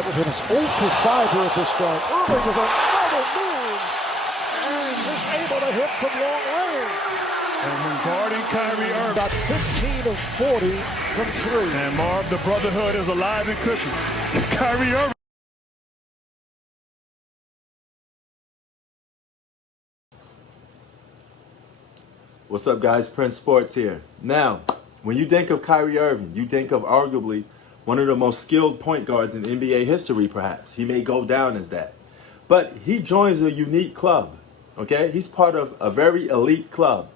Everton is 0 for 5 here at this start. Irving with another move, and is able to hit from long range. And guarding Kyrie Irving. Got 15 of 40 from 3. And Marv, the brotherhood is alive and cooking. Kyrie Irving. What's up, guys? Prince Sports here. Now, when you think of Kyrie Irving, you think of arguably one of the most skilled point guards in NBA history, perhaps. He may go down as that. But he joins a unique club, okay? He's part of a very elite club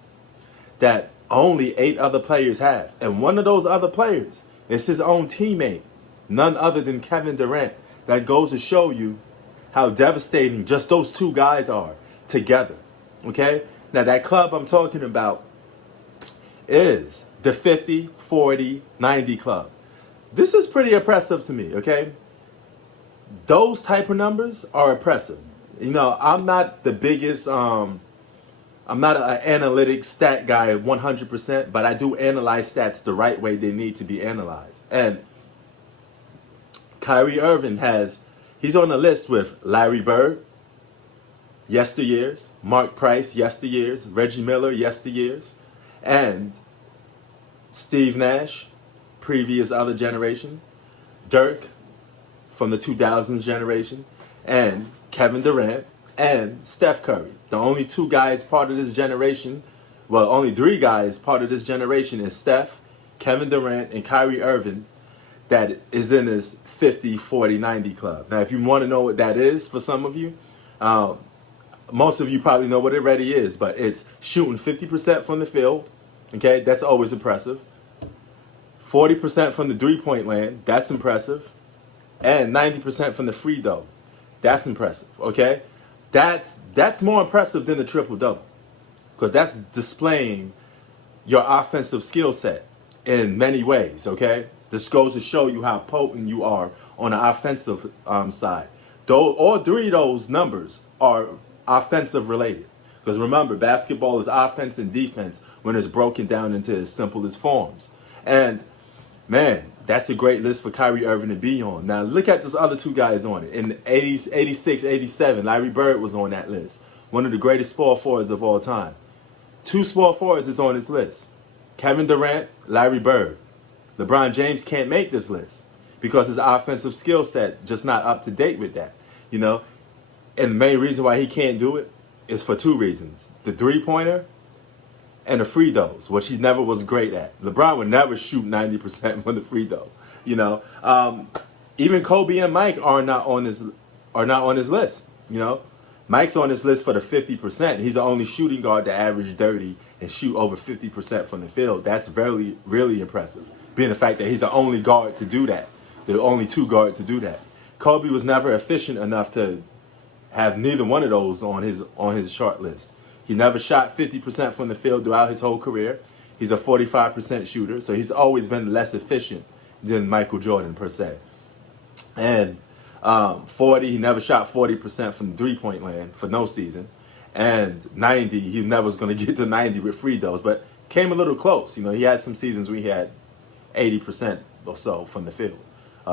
that only 8 other players have. And one of those other players is his own teammate, none other than Kevin Durant. That goes to show you how devastating just those two guys are together, okay? Now, that club I'm talking about is the 50, 40, 90 club. This is pretty impressive to me, okay? Those type of numbers are impressive. You know, I'm not the biggest, I'm not an analytics stat guy 100%, but I do analyze stats the right way they need to be analyzed. And Kyrie Irving he's on a list with Larry Bird, yesteryears, Mark Price, yesteryears, Reggie Miller, yesteryears, and Steve Nash, previous other generation, Dirk from the 2000s generation, and Kevin Durant and Steph Curry. The only 2 guys part of this generation, well, only 3 guys part of this generation is Steph, Kevin Durant, and Kyrie Irving that is in this 50, 40, 90 club. Now, if you want to know what that is for some of you, most of you probably know what it already is, but it's shooting 50% from the field. Okay, that's always impressive. 40% from the three-point land, that's impressive. And 90% from the free throw, that's impressive. Okay, that's more impressive than the triple-double, because that's displaying your offensive skill set in many ways. Okay, this goes to show you how potent you are on the offensive side. Though all 3 of those numbers are offensive related, because remember, basketball is offense and defense when it's broken down into its simplest forms. And man, that's a great list for Kyrie Irving to be on. Now look at those other 2 guys on it. In the 80s, 86, 87, Larry Bird was on that list, one of the greatest small forwards of all time. 2 small forwards is on this list: Kevin Durant, Larry Bird. LeBron James can't make this list because his offensive skill set just not up to date with that, you know. And the main reason why he can't do it is for 2 reasons: the three-pointer and the free throws, which he never was great at. LeBron would never shoot 90% from the free throw. You know, even Kobe and Mike are not on this list. You know, Mike's on this list for the 50%. He's the only shooting guard to average 30 and shoot over 50% from the field. That's really, really impressive, being the fact that he's the only guard to do that. The only 2 guard to do that. Kobe was never efficient enough to have neither one of those on his short list. He never shot 50% from the field throughout his whole career. He's a 45% shooter, so he's always been less efficient than Michael Jordan per se. And 40, he never shot 40% from the three-point land for no season. And 90, he never was going to get to 90 with free throws, but came a little close. You know, he had some seasons where he had 80% or so from the field,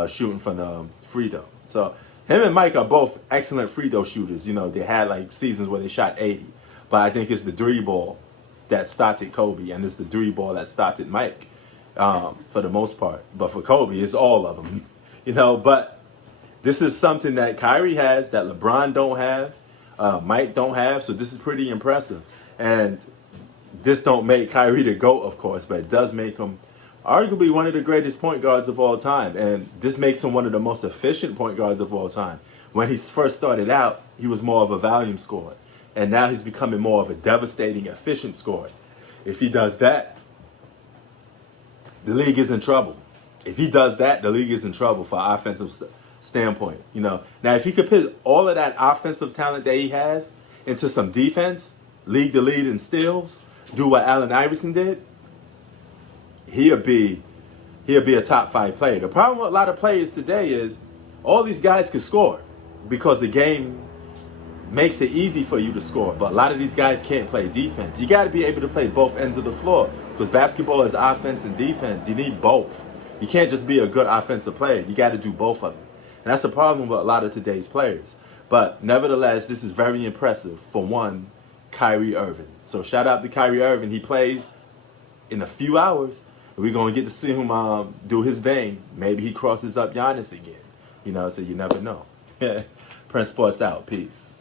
shooting from the free throw. So him and Mike are both excellent free throw shooters. You know, they had like seasons where they shot 80. But I think it's the 3-ball that stopped at Kobe, and it's the 3-ball that stopped at Mike for the most part. But for Kobe, it's all of them. You know, but this is something that Kyrie has that LeBron don't have, Mike don't have. So this is pretty impressive. And this don't make Kyrie the GOAT, of course, but it does make him arguably one of the greatest point guards of all time. And this makes him one of the most efficient point guards of all time. When he first started out, he was more of a volume scorer. And now he's becoming more of a devastating, efficient scorer. If he does that, the league is in trouble. If he does that, the league is in trouble for an offensive standpoint. You know, now if he could put all of that offensive talent that he has into some defense, lead the lead in steals, do what Allen Iverson did, he'll be a top 5 player. The problem with a lot of players today is all these guys can score because the game makes it easy for you to score. But a lot of these guys can't play defense. You got to be able to play both ends of the floor, because basketball is offense and defense. You need both. You can't just be a good offensive player. You got to do both of them. And that's a problem with a lot of today's players. But nevertheless, this is very impressive for one, Kyrie Irving. So shout out to Kyrie Irving. He plays in a few hours. We're going to get to see him do his thing. Maybe he crosses up Giannis again. You know, so you never know. Prince Sports out. Peace.